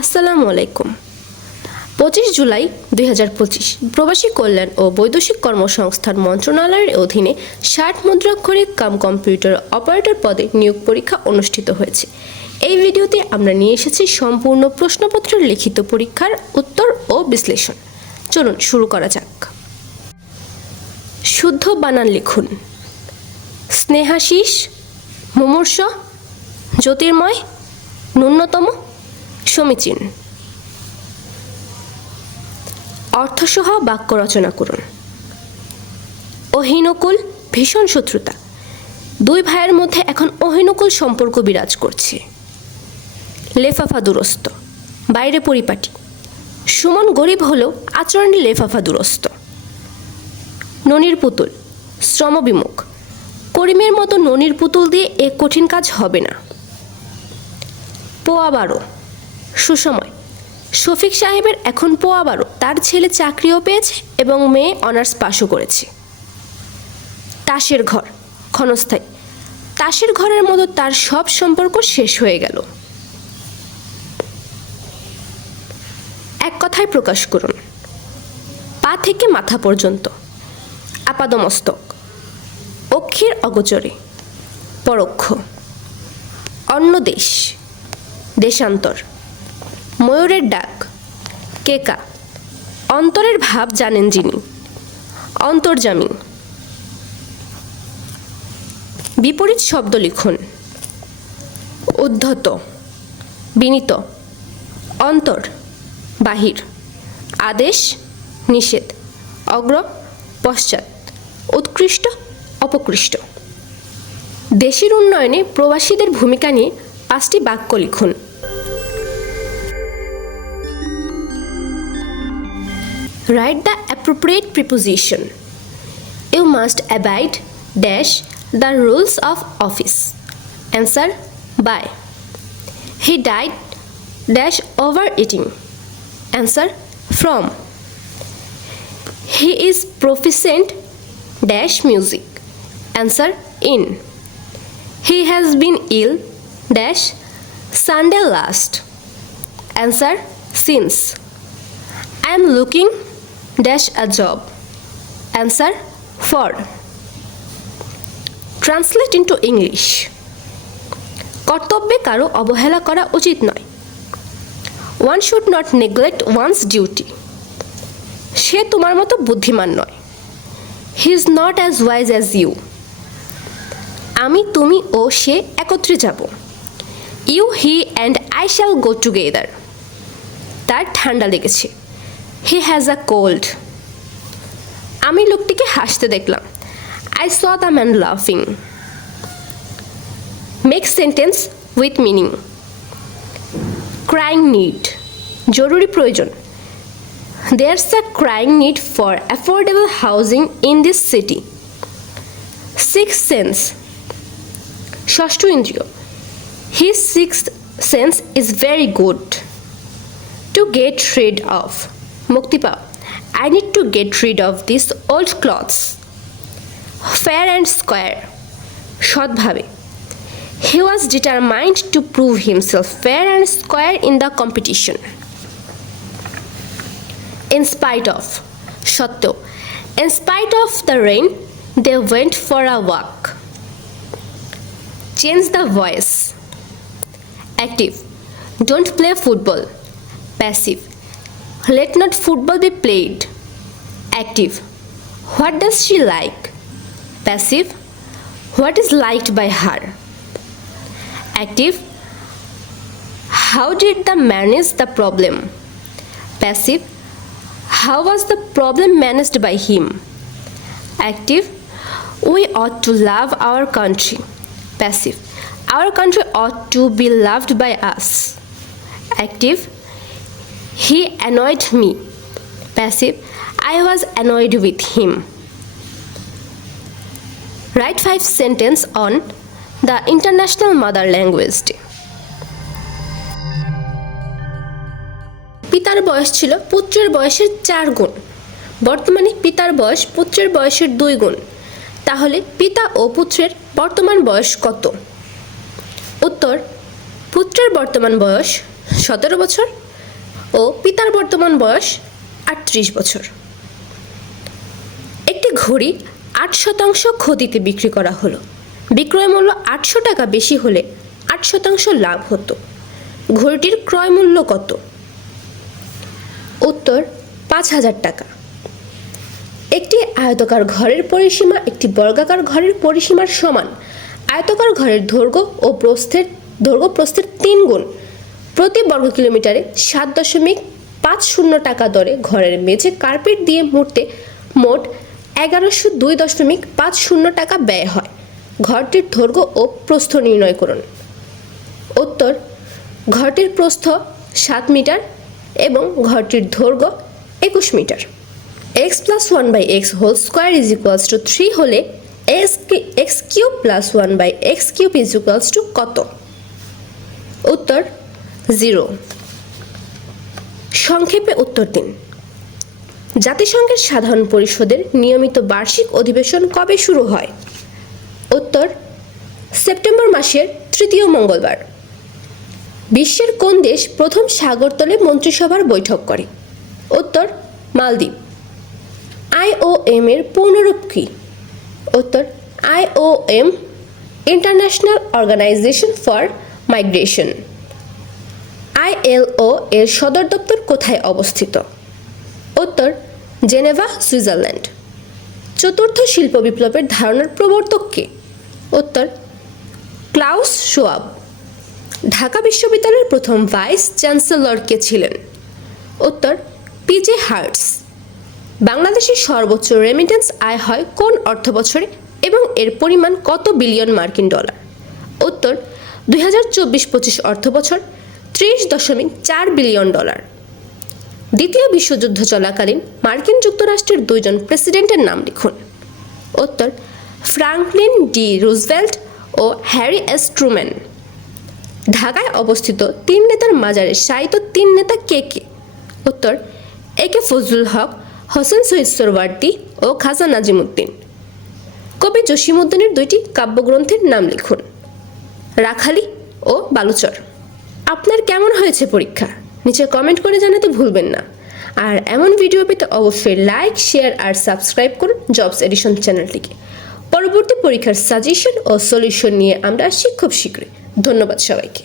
আসসালামু আলাইকুম। পঁচিশ জুলাই দুই হাজার পঁচিশ, প্রবাসী কল্যাণ ও বৈদেশিক কর্মসংস্থান মন্ত্রণালয়ের অধীনে ষাট মুদ্রাক্ষরিক কাম কম্পিউটার অপারেটর পদে নিয়োগ পরীক্ষা অনুষ্ঠিত হয়েছে। এই ভিডিওতে আমরা নিয়ে এসেছি সম্পূর্ণ প্রশ্নপত্রের লিখিত পরীক্ষার উত্তর ও বিশ্লেষণ। চলুন শুরু করা যাক। শুদ্ধ বানান লিখুন। স্নেহাশিস মুমূর্ষ, জ্যোতির্ময় সমীচীন। অর্থসহ বাক্য রচনা করুন। অহিনকুল ভীষণ শত্রুতা। দুই ভাইয়ের মধ্যে এখন অহিনকুল সম্পর্ক বিরাজ করছে। লেফাফা দুরস্ত। বাইরে পরিপাটি। সুমন গরিব হলেও আচরণে লেফাফা দুরস্ত। ননির পুতুল। শ্রমবিমুখ। করিমের মতো ননির পুতুল দিয়ে এ কঠিন কাজ হবে না। পোয়া বারো সুসময়। শফিক সাহেবের এখন পোয়া বারো তার ছেলে চাকরিও পেয়েছে এবং মেয়ে অনার্স পাশও করেছে। তাসের ঘর, ক্ষণস্থায়ী। তাসের ঘরের মতো তার সব সম্পর্ক শেষ হয়ে গেল। এক কথায় প্রকাশ করুন, পা থেকে মাথা পর্যন্ত। আপাদমস্তক, অক্ষের অগোচরে, পরোক্ষ। অন্য দেশ দেশান্তর। ময়ূরের ডাক। কেকা। অন্তরের ভাব জানেন যিনি। অন্তর্জামী বিপরীত শব্দ লিখুন। উদ্ধত। বিনীত। অন্তর। বাহির। আদেশ। নিষেধ। অগ্র পশ্চাৎ। উৎকৃষ্ট। অপকৃষ্ট। দেশের উন্নয়নে প্রবাসীদের ভূমিকা নিয়ে পাঁচটি বাক্য লিখুন। Write the appropriate preposition. You must abide dash the rules of office. Answer by. He died dash overeating. Answer from. He is proficient dash music. Answer in. He has been ill dash Sunday last. Answer since. I am looking dash a job. Answer, for. Translate into English কর্তব্যে কারও অবহেলা করা উচিত নয়। One should not neglect one's duty সে তোমার মতো বুদ্ধিমান নয়। He is not as wise as you আমি, তুমি ও সে একত্রে যাব। You he and I shall go together তার ঠান্ডা লেগেছে। হি হ্যাজ আ কোল্ড আমি লোকটিকে হাসতে দেখলাম। আই স দ্য ম্যান লাফিং make sentence with meaning crying need জরুরি প্রয়োজন। There's a crying need for affordable housing in this city six sense ষষ্ঠ ইন্দ্রিয়। His six sense is very good to get rid of মুক্তি পাও। I need to get rid of this old clothes fair and square সৎভাবে। He was determined to prove himself fair and square in the competition in spite of সত্ত্বেও। In spite of the rain they went for a walk change the voice active don't play football passive Let not football be played. Active. What does she like? Passive. What is liked by her? Active. How did the manage the problem? Passive. How was the problem managed by him? Active. We ought to love our country. Passive. Our country ought to be loved by us. Active. He annoyed me. Passive. I was annoyed with him. Write five sentences on the International Mother Language Day. পিতার বয়স ছিল পুত্রের বয়সের চার গুণ বর্তমানে পিতার বয়স পুত্রের বয়সের দুই গুণ তাহলে পিতা ও পুত্রের বর্তমান বয়স কত উত্তর পুত্রের বর্তমান বয়স সতেরো বছর ও পিতার বর্তমান বয়স আটত্রিশ বছর। একটি ঘড়ি আট শতাংশ ক্ষতিতে বিক্রি করা হলো। বিক্রয় মূল্য আটশো টাকা বেশি হলে আট শতাংশ লাভ হতো। ঘড়িটির ক্রয় মূল্য কত? উত্তর, পাঁচ হাজার টাকা। একটি আয়তকার ঘরের পরিসীমা একটি বর্গাকার ঘরের পরিসীমার সমান। আয়তকার ঘরের দৈর্ঘ্য ও প্রস্থের দৈর্ঘ্য প্রস্থের তিন গুণ। প্রতি বর্গ কিলোমিটারে সাত দশমিক পাঁচ শূন্য টাকা দরে ঘরের মেঝে কার্পেট দিয়ে মুড়তে মোট এগারোশো দুই দশমিক পাঁচ শূন্য টাকা ব্যয় হয়। ঘরটির দৈর্ঘ্য ও প্রস্থ নির্ণয় করুন। উত্তর, ঘরটির প্রস্থ সাত মিটার এবং ঘরটির দৈর্ঘ্য একুশ metre. X plus one by X whole square is equals to three হলে X X cube plus one by X cube is equals to কত? উত্তর জিরো। সংক্ষেপে উত্তর দিন। জাতিসংঘের সাধারণ পরিষদের নিয়মিত বার্ষিক অধিবেশন কবে শুরু হয়? উত্তর, সেপ্টেম্বর মাসের তৃতীয় মঙ্গলবার। বিশ্বের কোন দেশ প্রথম সাগরতলে মন্ত্রিসভার বৈঠক করে? উত্তর, মালদ্বীপ। আইওএম এর পূর্ণরূপ কি? উত্তর IOM international organisation for migration. ILO এর সদর দপ্তর কোথায় অবস্থিত? উত্তর, জেনেভা, সুইজারল্যান্ড। চতুর্থ শিল্প বিপ্লবের ধারণার প্রবর্তক কে? উত্তর, ক্লাউস শোয়াব। ঢাকা বিশ্ববিদ্যালয়ের প্রথম ভাইস চ্যান্সেলর কে ছিলেন? উত্তর, পিজে হার্টস। বাংলাদেশের সর্বোচ্চ রেমিটেন্স আয় হয় কোন অর্থবছরে এবং এর পরিমাণ কত বিলিয়ন মার্কিন ডলার? উত্তর, দুই হাজার চব্বিশ পঁচিশ অর্থ অর্থবছর ত্রিশ দশমিক চার বিলিয়ন ডলার। দ্বিতীয় বিশ্বযুদ্ধ চলাকালীন মার্কিন যুক্তরাষ্ট্রের দুইজন প্রেসিডেন্টের নাম লিখুন। উত্তর, ফ্রাঙ্কলিন ডি রুজভেল্ট ও হ্যারি এস ট্রুম্যান। ঢাকায় অবস্থিত তিন নেতার মাজারে শায়িত তিন নেতা কে কে? উত্তর, এ কে ফজলুল হক, হোসেন শহীদ সোরওয়ার্দী ও খাজা নাজিমুদ্দিন। কবি জসিমুদ্দিনের দুইটি কাব্যগ্রন্থের নাম লিখুন। রাখালি ও বালুচর। আপনার কেমন হয়েছে পরীক্ষা? নিচে কমেন্ট করে জানাতে ভুলবেন না। আর এমন ভিডিও পেতে অবশ্যই লাইক শেয়ার আর সাবস্ক্রাইব করুন জবস এডিশন চ্যানেলটিকে পরবর্তী পরীক্ষার সাজেশন ও সলিউশন নিয়ে আমরা আসছি খুব শীঘ্রই। ধন্যবাদ সবাইকে।